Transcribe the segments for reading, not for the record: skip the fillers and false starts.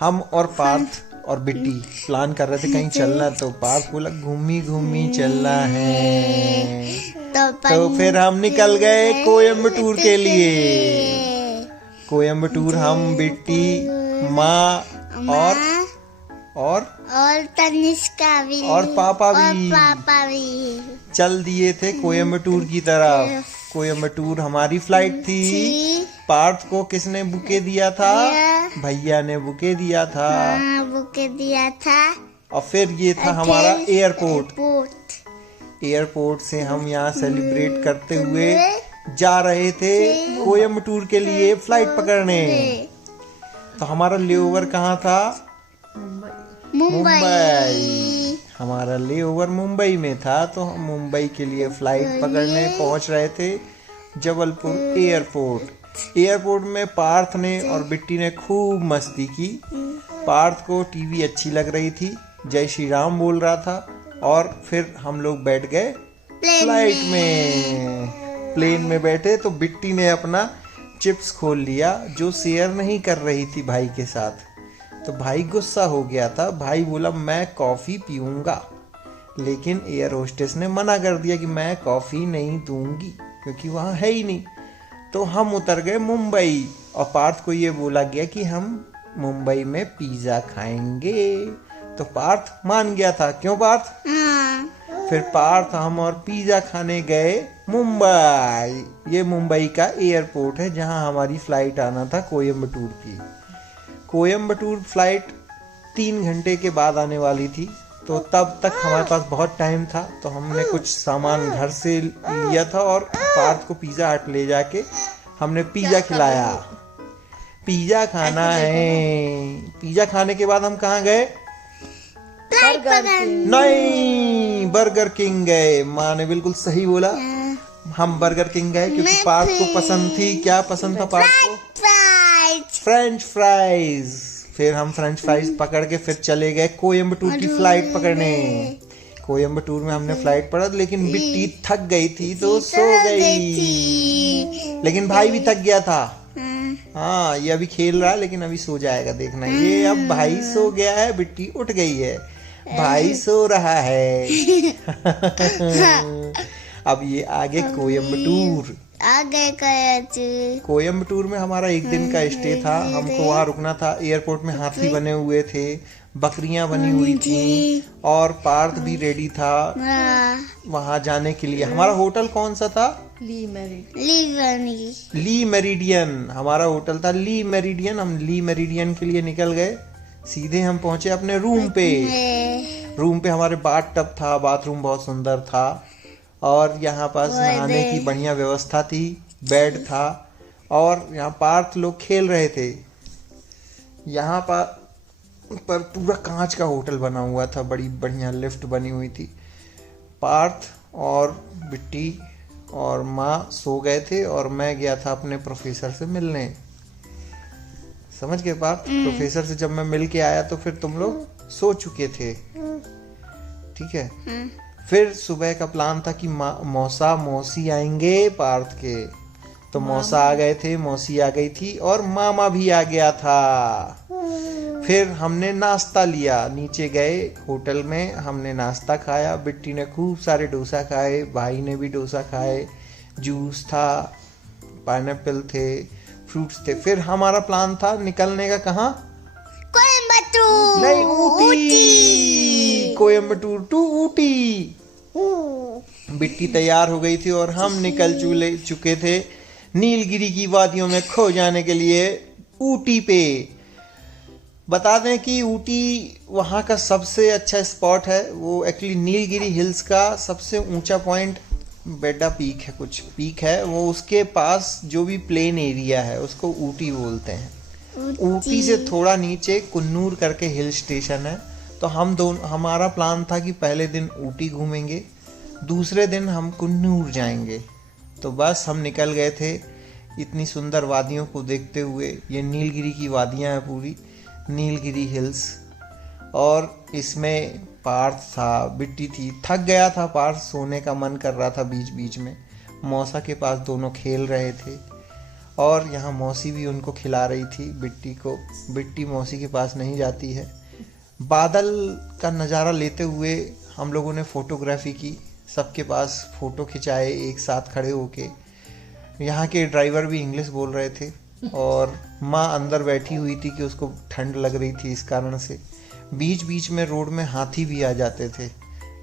हम और पार्थ और बिट्टी प्लान कर रहे थे कहीं चलना, तो पार्थ बोला घूमी घूमी चलना है, तो फिर हम निकल गए कोयम्बटूर के लिए। कोयम्बटूर हम, बिट्टी, माँ और तनिष्का भी और पापा भी चल दिए थे कोयम्बटूर की तरफ। कोयम्बटूर हमारी फ्लाइट थी। पार्थ को किसने बुके दिया था? भैया ने बुके दिया था। बुके दिया था। और फिर ये था हमारा एयरपोर्ट से हम यहाँ सेलिब्रेट करते हुए जा रहे थे कोयम्बटूर के लिए फ्लाइट पकड़ने। तो हमारा लेओवर कहाँ था? मुंबई। हमारा लेओवर मुंबई में था, तो हम मुंबई के लिए फ्लाइट पकड़ने पहुंच रहे थे जबलपुर एयरपोर्ट में पार्थ ने और बिट्टी ने खूब मस्ती की। पार्थ को टीवी अच्छी लग रही थी, जय श्री राम बोल रहा था, और फिर हम लोग बैठ गए फ्लाइट में। प्लेन में बैठे तो बिट्टी ने अपना चिप्स खोल लिया, जो शेयर नहीं कर रही थी भाई के साथ। तो भाई गुस्सा हो गया था। भाई बोला मैं कॉफी पीऊंगा, लेकिन एयर होस्टेस ने मना कर दिया कि मैं कॉफी नहीं दूंगी, क्योंकि वहां है ही नहीं। तो हम उतर गए मुंबई, और पार्थ को ये बोला गया कि हम मुंबई में पिज्जा खाएंगे। तो पार्थ मान गया था। क्यों पार्थ? फिर पार्थ, हम और पिज्जा खाने गए मुंबई। ये मुंबई का एयरपोर्ट है जहां हमारी फ्लाइट आना था कोयम्बटूर की। कोयम्बटूर फ्लाइट 3 घंटे के बाद आने वाली थी, तो तब तक हमारे पास बहुत टाइम था। तो हमने कुछ सामान घर से लिया था और पार्थ को पिज्जा हट ले जाके हमने पिज्जा खिलाया। पिज्जा खाना है। पिज्जा खाने के बाद हम कहाँ गए? नहीं, बर्गर किंग गए। माँ ने बिल्कुल सही बोला, हम बर्गर किंग गए, क्योंकि पार्थ को पसंद थी। क्या पसंद था पार्थ को? French fries. फिर हम फ्रेंच फ्राइज पकड़ के फिर चले गए कोयम्बटूर की फ्लाइट पकड़ने। कोयम्बटूर में हमने फ्लाइट पकड़ा, लेकिन बिट्टी थक गई थी तो सो गई। लेकिन भाई भी थक गया था। हाँ, ये अभी खेल रहा है, लेकिन अभी सो जाएगा, देखना। ये अब भाई सो गया है, बिट्टी उठ गई है, भाई सो रहा है। अब ये आगे कोयम्बटूर। कोयम्बटूर में हमारा 1 दिन का स्टे था। हमको वहाँ रुकना था। एयरपोर्ट में हाथी बने हुए थे, बकरियां बनी हुई थी, और पार्थ भी रेडी था वहाँ जाने के लिए। हमारा होटल कौन सा था? ली मेरिडियन। हमारा होटल था ली मेरिडियन। हम ली मेरिडियन के लिए निकल गए। सीधे हम पहुंचे अपने रूम पे हमारे बाथ टब था, बाथरूम बहुत सुंदर था, और यहाँ पास नहाने की बढ़िया व्यवस्था थी, बेड था, और यहाँ पार्थ लोग खेल रहे थे। यहाँ पर पूरा कांच का होटल बना हुआ था, बड़ी बढ़िया लिफ्ट बनी हुई थी। पार्थ और बिट्टी और माँ सो गए थे, और मैं गया था अपने प्रोफेसर से मिलने। समझ गए पार्थ? प्रोफेसर से जब मैं मिल के आया तो फिर तुम लोग सो चुके थे, ठीक है। फिर सुबह का प्लान था कि मौसा मौसी आएंगे पार्थ के। तो मौसा आ गए थे, मौसी आ गई थी, और मामा भी आ गया था। फिर हमने नाश्ता लिया, नीचे गए होटल में, हमने नाश्ता खाया। बिट्टी ने खूब सारे डोसा खाए, भाई ने भी डोसा खाए, जूस था, पाइनएप्पल थे, फ्रूट्स थे। फिर हमारा प्लान था निकलने का। कहाँ? कोयम्बटूर। नहीं, ऊटी। कोयम्बटूर टू ऊटी। बिट्टी तैयार हो गई थी, और हम निकल चुके थे नीलगिरी की वादियों में खो जाने के लिए ऊटी पे। बता दें कि ऊटी वहाँ का सबसे अच्छा स्पॉट है। वो एक्चुअली नीलगिरी हिल्स का सबसे ऊंचा पॉइंट बेड्डा पीक है, कुछ पीक है वो। उसके पास जो भी प्लेन एरिया है उसको ऊटी बोलते हैं। ऊटी से थोड़ा नीचे कुन्नूर करके हिल स्टेशन है। तो हमारा प्लान था कि पहले दिन ऊटी घूमेंगे, दूसरे दिन हम कुन्नूर जाएंगे। तो बस हम निकल गए थे इतनी सुंदर वादियों को देखते हुए। ये नीलगिरी की वादियां हैं, पूरी नीलगिरी हिल्स। और इसमें पार्थ था, बिट्टी थी, थक गया था पार्थ, सोने का मन कर रहा था बीच बीच में। मौसा के पास दोनों खेल रहे थे। और यहाँ मौसी भी उनको खिला रही थी बिट्टी को। बिट्टी मौसी के पास नहीं जाती है। बादल का नज़ारा लेते हुए हम लोगों ने फ़ोटोग्राफी की, सबके पास फ़ोटो खिंचाए एक साथ खड़े होके। यहाँ के ड्राइवर भी इंग्लिश बोल रहे थे और माँ अंदर बैठी हुई थी कि उसको ठंड लग रही थी, इस कारण से। बीच बीच में रोड में हाथी भी आ जाते थे,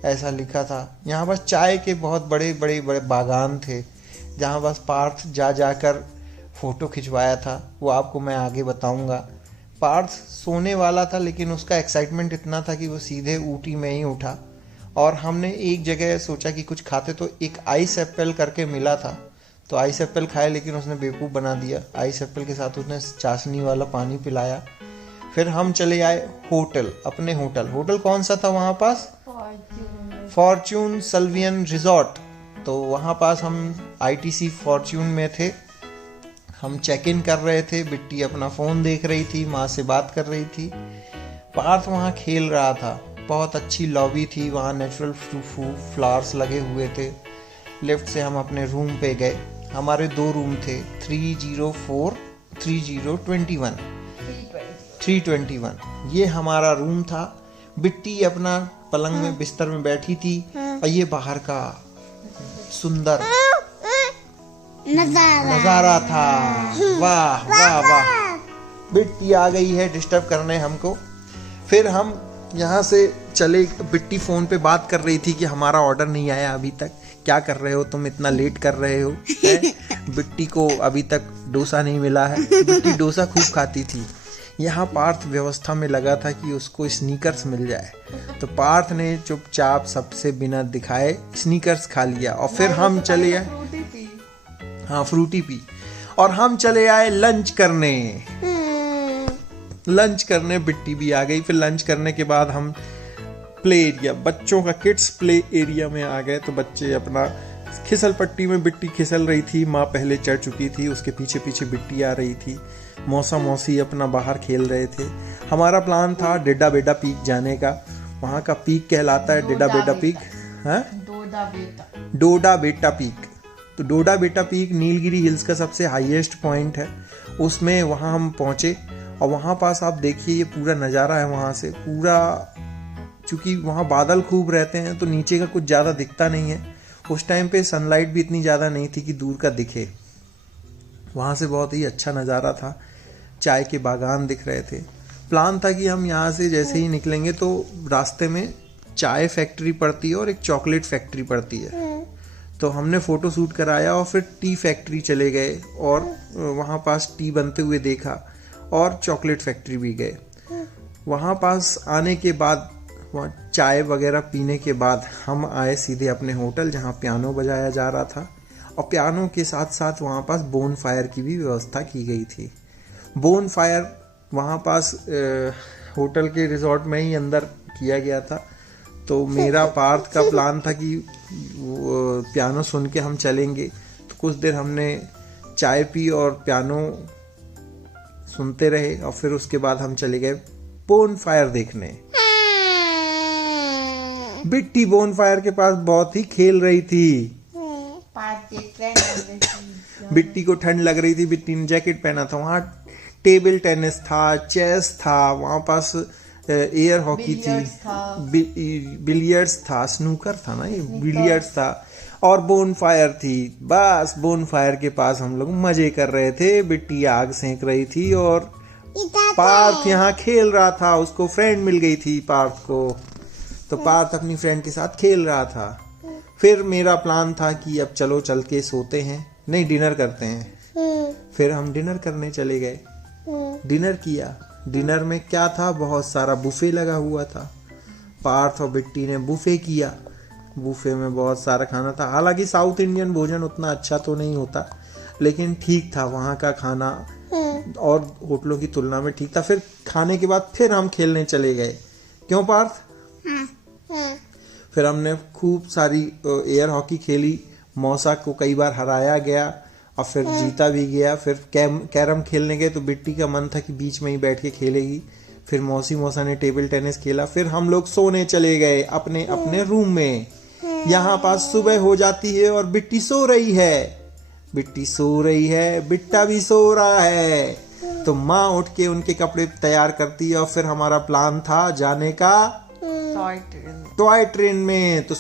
ऐसा लिखा था। यहाँ बस चाय के बहुत बड़े बड़े बड़े बागान थे, जहाँ बस पार्थ जा जाकर फ़ोटो खिंचवाया था, वो आपको मैं आगे बताऊँगा। पार्थ सोने वाला था, लेकिन उसका एक्साइटमेंट इतना था कि वो सीधे ऊटी में ही उठा। और हमने एक जगह सोचा कि कुछ खाते, तो एक आइस एप्पल करके मिला था, तो आइस एप्पल खाए, लेकिन उसने बेवकूफ़ बना दिया। आइस एप्पल के साथ उसने चाशनी वाला पानी पिलाया। फिर हम चले आए होटल, अपने होटल कौन सा था वहाँ पास? Fortune सल्वियन resort. तो वहाँ पास हम ITC फॉर्च्यून में थे। हम चेक इन कर रहे थे, बिट्टी अपना फ़ोन देख रही थी, माँ से बात कर रही थी। पार्थ वहाँ खेल रहा था। बहुत अच्छी लॉबी थी, वहाँ नेचुरल फ्लावर्स लगे हुए थे। लिफ्ट से हम अपने रूम पे गए। हमारे 2 रूम थे, 304 3021 321। ये हमारा रूम था। बिट्टी अपना पलंग में बिस्तर में बैठी थी और ये बाहर का सुंदर नजारा था। वाह वाह वाह। बिट्टी आ गई है डिस्टर्ब करने हमको। फिर हम यहाँ से चले। बिट्टी फ़ोन पे बात कर रही थी कि हमारा ऑर्डर नहीं आया अभी तक, क्या कर रहे हो तुम, इतना लेट कर रहे हो। बिट्टी को अभी तक डोसा नहीं मिला है। बिट्टी डोसा खूब खाती थी। यहाँ पार्थ व्यवस्था में लगा था कि उसको स्नीकर्स मिल जाए, तो पार्थ ने चुपचाप सबसे बिना दिखाए स्नीकर्स खा लिया। और फिर हम चले आए, हाँ फ्रूटी पी, और हम चले आए लंच करने। बिट्टी भी आ गई। फिर लंच करने के बाद हम प्ले एरिया, बच्चों का किड्स प्ले एरिया में आ गए। तो बच्चे अपना खिसल पट्टी में, बिट्टी खिसल रही थी, माँ पहले चढ़ चुकी थी, उसके पीछे पीछे बिट्टी आ रही थी। मौसा मौसी अपना बाहर खेल रहे थे। हमारा प्लान था डेडा बेडा पीक जाने का। वहाँ का पीक कहलाता है डेडा बेडा पीक, है डोडा बेटा पीक। तो डोडा बेटा पीक नीलगिरी हिल्स का सबसे हाईएस्ट पॉइंट है। उसमें वहाँ हम पहुँचे और वहाँ पास आप देखिए ये पूरा नज़ारा है वहाँ से पूरा। चूँकि वहाँ बादल खूब रहते हैं तो नीचे का कुछ ज़्यादा दिखता नहीं है। उस टाइम पे सनलाइट भी इतनी ज़्यादा नहीं थी कि दूर का दिखे। वहाँ से बहुत ही अच्छा नज़ारा था, चाय के बागान दिख रहे थे। प्लान था कि हम यहाँ से जैसे ही निकलेंगे तो रास्ते में चाय फैक्ट्री पड़ती है और एक चॉकलेट फैक्ट्री पड़ती है। तो हमने फ़ोटो शूट कराया और फिर टी फैक्ट्री चले गए और वहाँ पास टी बनते हुए देखा, और चॉकलेट फैक्ट्री भी गए। वहाँ पास आने के बाद, वहाँ चाय वगैरह पीने के बाद हम आए सीधे अपने होटल, जहाँ पियानो बजाया जा रहा था। और पियानो के साथ साथ वहाँ पास बोन फायर की भी व्यवस्था की गई थी। बोन फायर वहाँ पास होटल के रिजॉर्ट में ही अंदर किया गया था। तो मेरा पार्थ का प्लान था कि पियानो सुन के हम चलेंगे। तो कुछ देर हमने चाय पी और पियानो सुनते रहे, और फिर उसके बाद हम चले गए बोन फायर देखने। बिट्टी बोन फायर के पास बहुत ही खेल रही थी। बिट्टी को ठंड लग रही थी, बिट्टी ने जैकेट पहना था। वहाँ टेबल टेनिस था, चेस था, वहाँ पास एयर हॉकी थी, बिलियर्ड्स था, स्नूकर था ना, ये बिलियर्ड्स था, और बोन फायर थी। बस बोन फायर के पास हम लोग मजे कर रहे थे। बिट्टी आग सेंक रही थी और पार्थ यहाँ खेल रहा था। उसको फ्रेंड मिल गई थी पार्थ को, तो पार्थ अपनी फ्रेंड के साथ खेल रहा था। फिर मेरा प्लान था कि अब चलो चल के सोते हैं, नहीं डिनर करते हैं। फिर हम डिनर करने चले गए। डिनर किया। डिनर में क्या था, बहुत सारा बुफे लगा हुआ था। पार्थ और बिट्टी ने बुफे किया। बुफे में बहुत सारा खाना था। हालांकि साउथ इंडियन भोजन उतना अच्छा तो नहीं होता, लेकिन ठीक था वहाँ का खाना, और होटलों की तुलना में ठीक था। फिर खाने के बाद फिर हम खेलने चले गए। क्यों पार्थ? फिर हमने खूब सारी एयर हॉकी खेली। मौसा को कई बार हराया गया और फिर जीता भी गया। फिर कैरम खेलने गए तो बिट्टी का मन था कि बीच में ही बैठ के खेलेगी। फिर मौसा ने टेबल टेनिस खेला। फिर हम लोग सोने चले गए अपने अपने रूम में। यहाँ पास सुबह हो जाती है और बिट्टी सो रही है। बिट्टी सो रही है, बिट्टा भी सो रहा है। तो माँ उठ के उनके कपड़े तैयार करती है और फिर हमारा प्लान था जाने का टॉय ट्रेन में। तो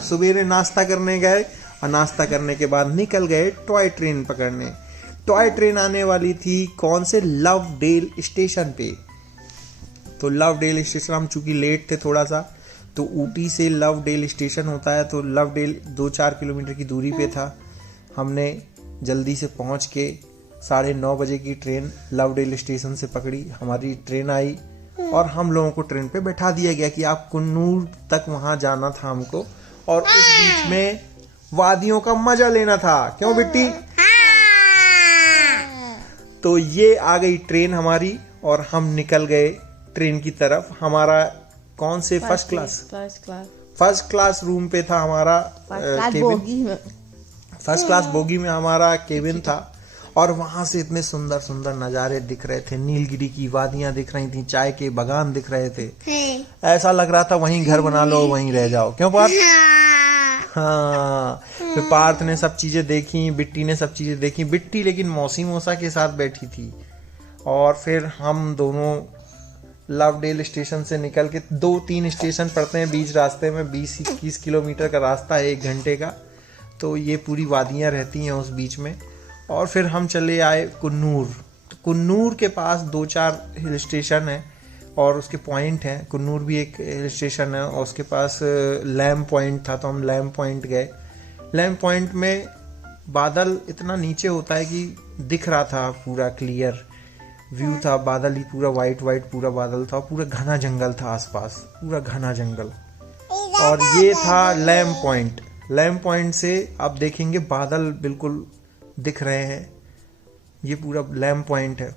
सवेरे नाश्ता करने गए और नाश्ता करने के बाद निकल गए टॉय ट्रेन पकड़ने। टॉय ट्रेन आने वाली थी कौन से, लवडेल स्टेशन पे। तो लवडेल स्टेशन, हम चूंकि लेट थे थोड़ा सा, तो ऊटी से लवडेल स्टेशन होता है, तो लवडेल 2-4 किलोमीटर की दूरी पे था। हमने जल्दी से पहुंच के 9:30 बजे की ट्रेन लवडेल स्टेशन से पकड़ी। हमारी ट्रेन आई और हम लोगों को ट्रेन पे बैठा दिया गया कि आप कुन्नूर तक वहां जाना था हमको, और उस बीच में वादियों का मजा लेना था। क्यों बिट्टी? तो ये आ गई ट्रेन हमारी और हम निकल गए ट्रेन की तरफ। हमारा कौन से फर्स्ट क्लास रूम पे था हमारा केबिन, फर्स्ट क्लास बोगी में हमारा केबिन था। और वहां से इतने सुंदर सुंदर नजारे दिख रहे थे, नीलगिरी की वादियां दिख रही थी, चाय के बागान दिख रहे थे। ऐसा लग रहा था वहीं घर बना लो, वहीं रह जाओ। क्यों पार्थ? हाँ। फिर पार्थ ने सब चीजें देखी, बिट्टी ने सब चीजें देखी। बिट्टी लेकिन मौसी मौसा के साथ बैठी थी। और फिर हम दोनों लवडेल स्टेशन से निकल के 2-3 स्टेशन पड़ते हैं बीच रास्ते में, 20-21 किलोमीटर का रास्ता है, 1 घंटे का। तो ये पूरी वादियां रहती हैं उस बीच में। और फिर हम चले आए कुन्नूर। तो कुन्नूर के पास 2-4 हिल स्टेशन है और उसके पॉइंट हैं। कुन्नूर भी एक हिल स्टेशन है और उसके पास लैम्प पॉइंट था, तो हम लैम्प पॉइंट गए। लैम्प पॉइंट में बादल इतना नीचे होता है कि दिख रहा था, पूरा क्लियर व्यू था। बादल ही पूरा वाइट पूरा बादल था, पूरा घना जंगल था आसपास, पूरा घना जंगल। और ये था लैम्प पॉइंट। लैम्प पॉइंट से आप देखेंगे बादल बिल्कुल दिख रहे हैं। ये पूरा लैम्प पॉइंट है।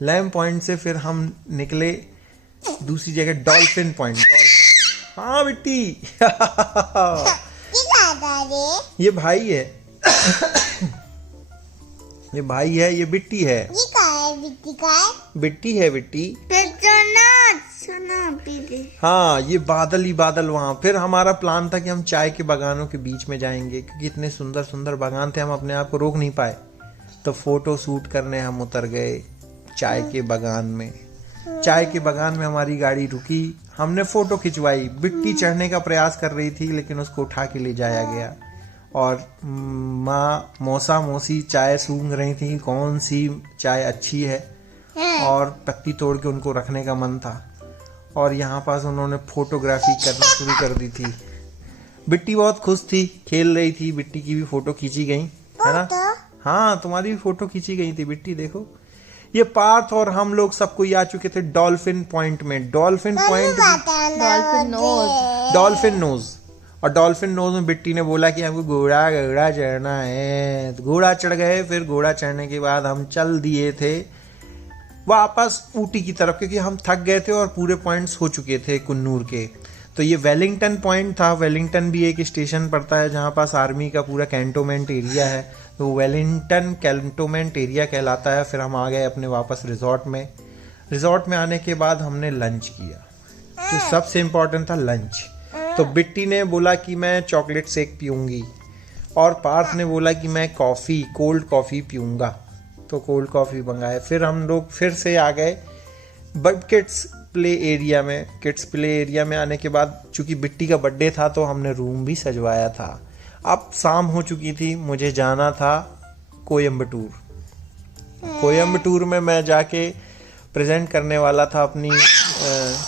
लैम्प पॉइंट से फिर हम निकले दूसरी जगह, डॉल्फिन पॉइंट। हाँ बिट्टी। ये भाई है। ये भाई है, ये बिट्टी है। ये का है? बिट्टी का है? बिट्टी है बिट्टी। हाँ, ये बादल ही बादल वहां। फिर हमारा प्लान था कि हम चाय के बागानों के बीच में जाएंगे, क्योंकि इतने सुंदर सुंदर बागान थे, हम अपने आप को रोक नहीं पाए। तो फोटो शूट करने हम उतर गए चाय के बागान में। चाय के बागान में हमारी गाड़ी रुकी, हमने फोटो खिंचवाई। बिट्टी चढ़ने का प्रयास कर रही थी लेकिन उसको उठा के ले जाया गया। और माँ मौसा मौसी चाय सूंघ रही थी, कौन सी चाय अच्छी है, और पत्ती तोड़ के उनको रखने का मन था। और यहाँ पास उन्होंने फोटोग्राफी करना शुरू कर दी थी। बिट्टी बहुत खुश थी, खेल रही थी। बिट्टी की भी फोटो खींची गई है ना? हाँ, तुम्हारी भी फोटो खींची गई थी बिट्टी। देखो, ये पार्थ और हम लोग सब कोई आ चुके थे डॉल्फिन पॉइंट में। Dolphin nose. और डॉल्फिन नोज में बिट्टी ने बोला कि हमको घोड़ा चढ़ना है। तो घोड़ा चढ़ गए। फिर घोड़ा चढ़ने के बाद हम चल दिए थे वापस ऊटी की तरफ, क्योंकि हम थक गए थे और पूरे पॉइंट्स हो चुके थे कुन्नूर के। तो ये वेलिंगटन पॉइंट था। वेलिंगटन भी एक स्टेशन पड़ता है जहाँ पास आर्मी का पूरा कैंटोनमेंट एरिया है, तो वेलिंगटन कैंटोनमेंट एरिया कहलाता है। फिर हम आ गए अपने वापस रिजॉर्ट में। रिजॉर्ट में आने के बाद हमने लंच किया, जो सबसे इम्पोर्टेंट था लंच। तो बिट्टी ने बोला कि मैं चॉकलेट शेक पीऊंगी और पार्थ ने बोला कि मैं कोल्ड कॉफ़ी पीऊंगा। तो कोल्ड कॉफ़ी मंगाए। फिर हम लोग फिर से आ गए किड्स प्ले एरिया में। किड्स प्ले एरिया में आने के बाद चूंकि बिट्टी का बर्थडे था तो हमने रूम भी सजवाया था। अब शाम हो चुकी थी, मुझे जाना था कोयम्बटूर। कोयम्बटूर में मैं जाके प्रेजेंट करने वाला था अपनी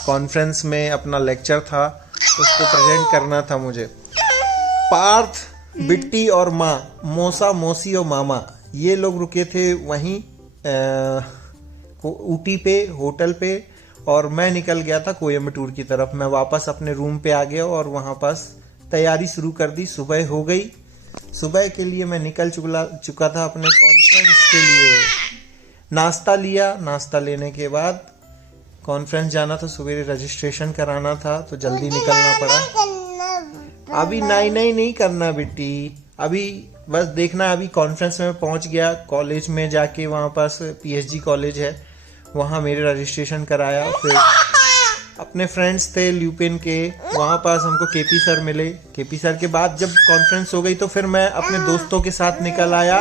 कॉन्फ्रेंस में, अपना लेक्चर था, उसको प्रेजेंट करना था मुझे। पार्थ, बिट्टी और माँ, मौसा मौसी और मामा, ये लोग रुके थे वहीं ऊटी पे होटल पे, और मैं निकल गया था कोयम्बटूर की तरफ। मैं वापस अपने रूम पे आ गया और वहां पास तैयारी शुरू कर दी। सुबह हो गई। सुबह के लिए मैं निकल चुका था अपने कॉन्फ्रेंस के लिए। नाश्ता लिया। नाश्ता लेने के बाद कॉन्फ्रेंस जाना था, सवेरे रजिस्ट्रेशन कराना था, तो जल्दी निकलना पड़ा। अभी नहीं करना बेटी, अभी बस देखना। अभी कॉन्फ्रेंस में पहुंच गया, कॉलेज में जाके वहां पास पीएचडी कॉलेज है, वहां मेरे रजिस्ट्रेशन कराया। फिर अपने फ्रेंड्स थे ल्यूपेन के, वहाँ पास हमको केपी सर मिले। केपी सर के बाद जब कॉन्फ्रेंस हो गई तो फिर मैं अपने दोस्तों के साथ निकल आया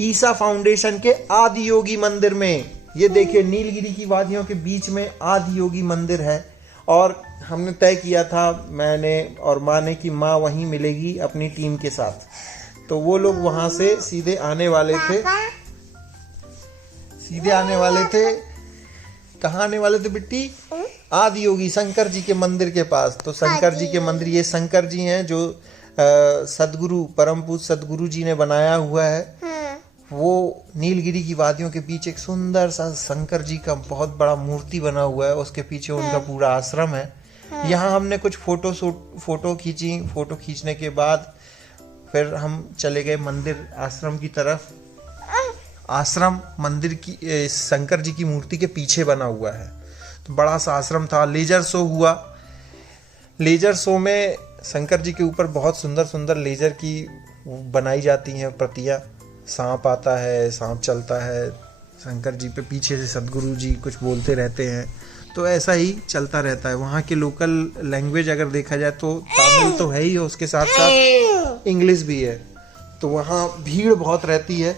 ईसा फाउंडेशन के आदि योगी मंदिर में। ये देखिए नीलगिरी की वादियों के बीच में आदि योगी मंदिर है, और हमने तय किया था, मैंने और माँ ने, कि माँ वहीं मिलेगी अपनी टीम के साथ। तो वो लोग वहां से सीधे आने वाले थे। कहाँ आने वाले थे बिट्टी? आदि योगी शंकर जी के मंदिर के पास। तो शंकर जी के मंदिर, ये शंकर जी हैं जो सदगुरु, परम पूज्य सदगुरु जी ने बनाया हुआ है। वो नीलगिरी की वादियों के बीच एक सुंदर सा शंकर जी का बहुत बड़ा मूर्ति बना हुआ है, उसके पीछे उनका पूरा आश्रम है। यहाँ हमने कुछ फोटो खींची। फोटो खींचने के बाद फिर हम चले गए मंदिर आश्रम की तरफ। आश्रम मंदिर की शंकर जी की मूर्ति के पीछे बना हुआ है। तो बड़ा सा आश्रम था। लेजर शो हुआ। लेजर शो में शंकर जी के ऊपर बहुत सुंदर सुंदर लेजर की बनाई जाती हैं प्रतियां। सांप आता है, सांप चलता है, शंकर जी पे पीछे से सदगुरु जी कुछ बोलते रहते हैं। तो ऐसा ही चलता रहता है। वहाँ के लोकल लैंग्वेज अगर देखा जाए तो तमिल तो है ही, उसके साथ साथ इंग्लिश भी है। तो वहाँ भीड़ बहुत रहती है,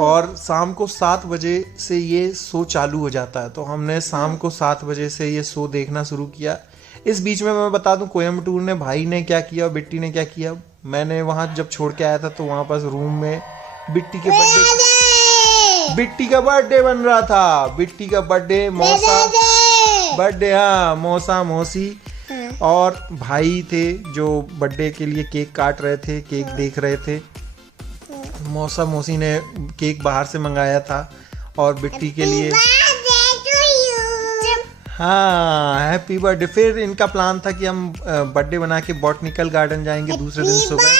और शाम को 7 बजे से ये शो चालू हो जाता है। तो हमने शाम को 7 बजे से ये शो देखना शुरू किया। इस बीच में मैं बता दूं, कोयम्बटूर ने भाई ने क्या किया, बिट्टी ने क्या किया। मैंने वहाँ जब छोड़ के आया था तो वहाँ पास रूम में बिट्टी का बर्थडे बन रहा था। बिट्टी का बर्थडे, मौसा मौसी और भाई थे जो बर्थडे के लिए केक काट रहे थे, केक देख रहे थे। मौसा मौसी ने केक बाहर से मंगाया था और बिट्टी के लिए हैप्पी बर्थडे। फिर इनका प्लान था कि हम बर्थडे बना के बॉटनिकल गार्डन जाएंगे दूसरे दिन सुबह।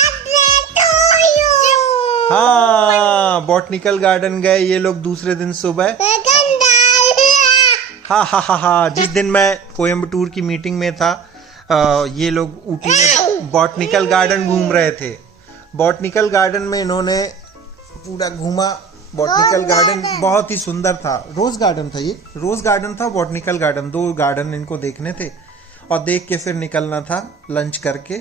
बॉटनिकल गार्डन गए ये लोग दूसरे दिन सुबह। जिस दिन मैं कोयम्बटूर की मीटिंग में था, ये लोग ऊटी में बॉटनिकल गार्डन घूम रहे थे। बॉटनिकल गार्डन में इन्होंने पूरा घूमा। बॉटनिकल गार्डन बहुत ही सुंदर था। रोज गार्डन था, ये रोज गार्डन था, बॉटनिकल गार्डन, 2 गार्डन इनको देखने थे। और देख के फिर निकलना था लंच करके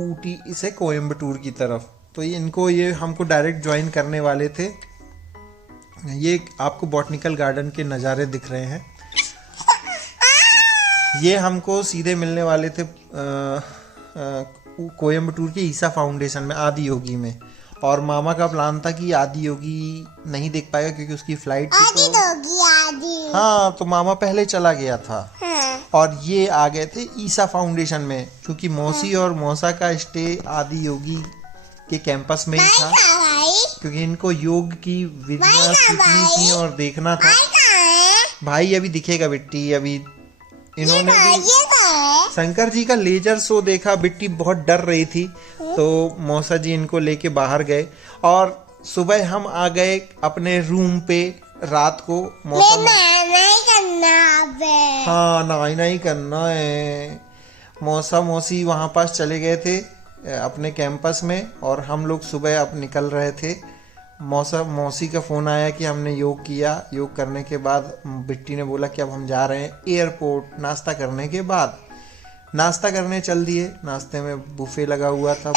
ऊटी से कोयम्बटूर की तरफ। तो ये हमको डायरेक्ट ज्वाइन करने वाले थे। ये आपको बॉटनिकल गार्डन के नज़ारे दिख रहे हैं। ये हमको सीधे मिलने वाले थे कोयम्बटूर के ईसा फाउंडेशन में, आदि योगी में। और मामा का प्लान था कि आदि योगी नहीं देख पाएगा क्योंकि उसकी फ्लाइट थी। तो मामा पहले चला गया था। और ये आ गए थे ईसा फाउंडेशन में, क्योंकि मौसी और मौसा का स्टे आदि योगी के कैंपस में ही था, क्योंकि इनको योग की विधियां सीखनी थी और देखना था। भाई अभी दिखेगा बिट्टी। अभी इन्होंने भी शंकर जी का लेजर शो देखा। बिट्टी बहुत डर रही थी, तो मौसा जी इनको लेके बाहर गए। और सुबह हम आ गए अपने रूम पे। रात को नहीं करना है। मौसा मौसी वहां पास चले गए थे अपने कैंपस में, और हम लोग सुबह अब निकल रहे थे। मौसी का फोन आया कि हमने योग किया। योग करने के बाद बिट्टी ने बोला कि अब हम जा रहे हैं एयरपोर्ट। नाश्ता करने के बाद नाश्ता करने चल दिए। नाश्ते में बुफे लगा हुआ था।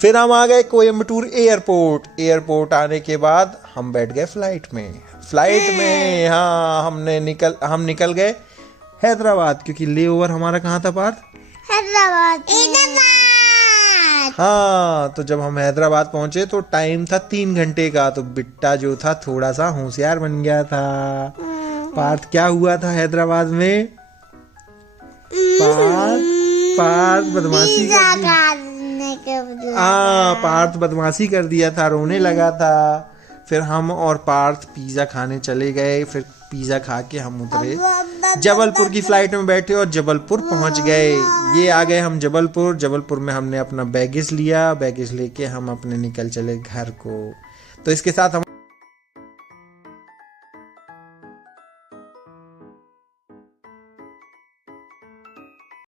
फिर हम आ गए कोयम्बटूर एयरपोर्ट। एयरपोर्ट आने के बाद हम बैठ गए फ्लाइट में। हम निकल गए हैदराबाद, क्योंकि लेओवर हमारा कहाँ था पार्थ? हैदराबाद। तो जब हम हैदराबाद पहुंचे तो टाइम था 3 घंटे का। तो बिट्टा जो था थोड़ा सा होशियार बन गया था। पार्थ क्या हुआ था हैदराबाद में? पार्थ बदमाशी पार्थ बदमाशी कर दिया था, रोने लगा था। फिर हम और पार्थ पिज्जा खाने चले गए। फिर पिज्जा खा के हम उतरे, जबलपुर की फ्लाइट में बैठे और जबलपुर पहुंच गए। ये आ गए हम जबलपुर में हमने अपना बैगेज लिया। बैगेज लेके हम अपने निकल चले घर को। तो इसके साथ हम